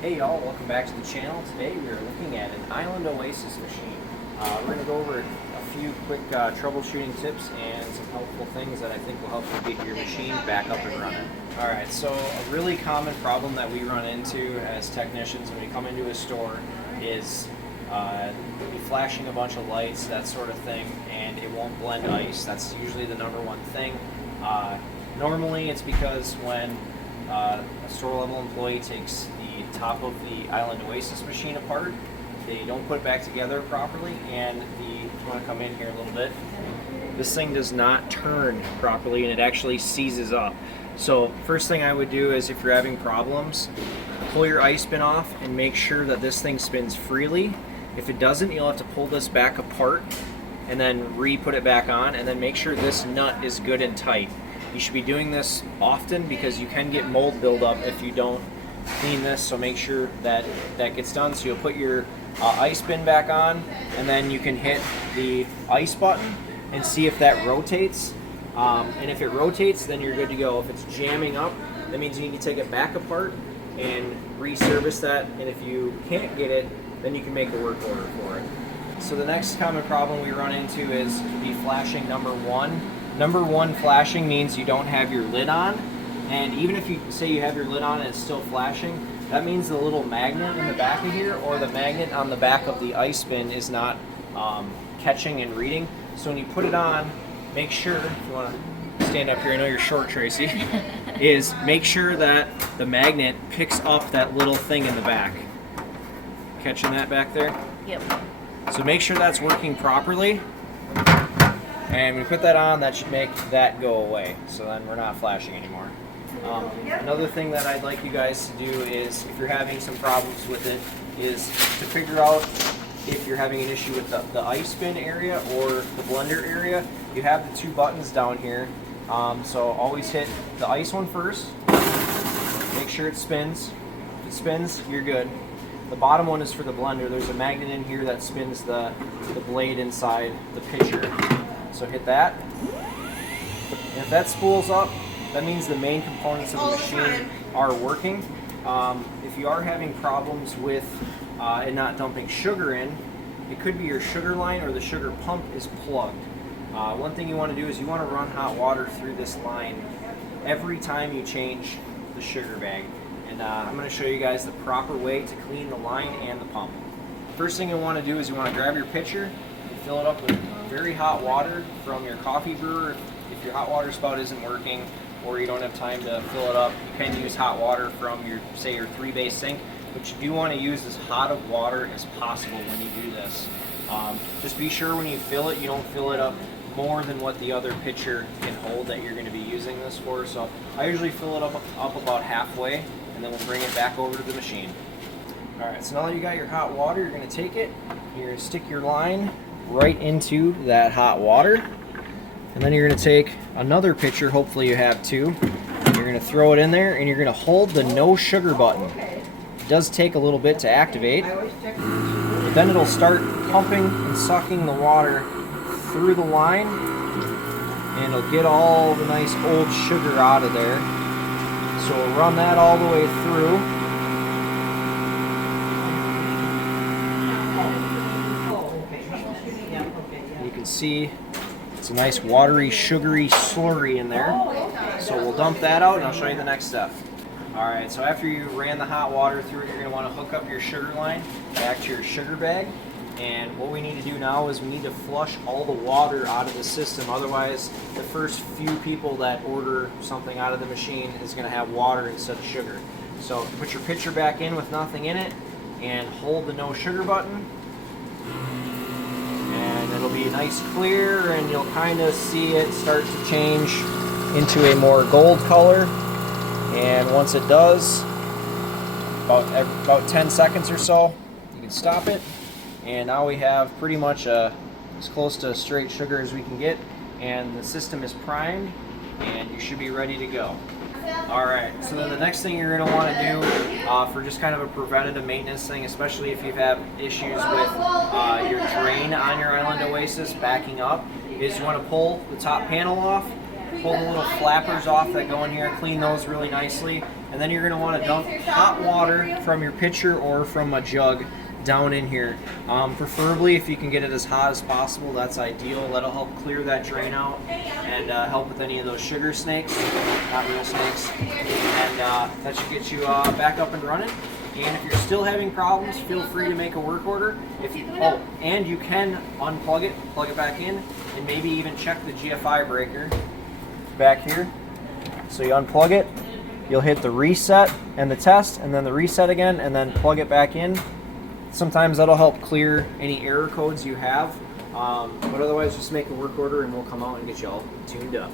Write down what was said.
Hey y'all, welcome back to the channel. Today we are looking at an Island Oasis machine. We're going to go over a few quick troubleshooting tips and some helpful things that I think will help you get your machine back up and running. Alright, so a really common problem that we run into as technicians when we come into a store is flashing a bunch of lights, that sort of thing, and it won't blend ice. That's usually the number one thing. Normally it's because when a store level employee takes the top of the Island Oasis machine apart, they don't put it back together properly, and if you want to come in here a little bit, this thing does not turn properly and it actually seizes up. So first thing I would do is, if you're having problems, pull your ice bin off and make sure that this thing spins freely. If it doesn't, you'll have to pull this back apart and then re-put it back on, and then make sure this nut is good and tight. You should be doing this often because you can get mold buildup if you don't clean this, so make sure that that gets done. So you'll put your ice bin back on, and then you can hit the ice button and see if that rotates. And if it rotates, then you're good to go. If it's jamming up, that means you need to take it back apart and reservice that, and if you can't get it, then you can make a work order for it. So the next common problem we run into is the flashing number one. Number one flashing means you don't have your lid on, and even if you say you have your lid on and it's still flashing, that means the little magnet in the back of here or the magnet on the back of the ice bin is not catching and reading. So when you put it on, make sure, if you want to stand up here, I know you're short, Tracy, is make sure that the magnet picks up that little thing in the back. Catching that back there? Yep. So make sure that's working properly. And when we put that on, that should make that go away. So then we're not flashing anymore. Another thing that I'd like you guys to do is, if you're having some problems with it, is to figure out if you're having an issue with the ice bin area or the blender area. You have the two buttons down here. So always hit the ice one first. Make sure it spins. If it spins, you're good. The bottom one is for the blender. There's a magnet in here that spins the blade inside the pitcher. So hit that. And if that spools up, that means the main components of the machine are working. If you are having problems with it not dumping sugar in, it could be your sugar line or the sugar pump is plugged. One thing you want to do is you want to run hot water through this line every time you change the sugar bag. And I'm going to show you guys the proper way to clean the line and the pump. First thing you want to do is you want to grab your pitcher and fill it up with very hot water from your coffee brewer. If your hot water spout isn't working or you don't have time to fill it up, you can use hot water from your 3-bay sink, but you do want to use as hot of water as possible when you do this. Just be sure when you fill it, you don't fill it up more than what the other pitcher can hold that you're going to be using this for. So I usually fill it up about halfway, and then we'll bring it back over to the machine. Alright, so now that you got your hot water, you're going to take it, you're going to stick your line right into that hot water, and then you're going to take another pitcher, hopefully you have two, you're going to throw it in there, and you're going to hold the no sugar button. It does take a little bit to activate, but then it'll start pumping and sucking the water through the line, and it'll get all the nice old sugar out of there. So we'll run that all the way through. You can see it's a nice watery, sugary slurry in there. So we'll dump that out and I'll show you the next step. Alright, so after you ran the hot water through it, you're going to want to hook up your sugar line back to your sugar bag. And what we need to do now is we need to flush all the water out of the system. Otherwise, the first few people that order something out of the machine is going to have water instead of sugar. So put your pitcher back in with nothing in it and hold the no sugar button. And it'll be nice clear, and you'll kind of see it start to change into a more gold color. And once it does, about 10 seconds or so, you can stop it. And now we have pretty much as close to straight sugar as we can get, and the system is primed, and you should be ready to go. Alright, so then the next thing you're going to want to do for just kind of a preventative maintenance thing, especially if you have issues with your drain on your Island Oasis backing up, is you want to pull the top panel off pull the little flappers off that go in here, clean those really nicely, and then you're going to want to dump hot water from your pitcher or from a jug down in here. Preferably if you can get it as hot as possible, that's ideal. That'll help clear that drain out and help with any of those sugar snakes, not real snakes, and that should get you back up and running. And if you're still having problems, feel free to make a work order. And you can unplug it, plug it back in, and maybe even check the GFI breaker back here. So you unplug it, you'll hit the reset and the test, and then the reset again, and then plug it back in. Sometimes that'll help clear any error codes you have. But otherwise, just make a work order and we'll come out and get you all tuned up.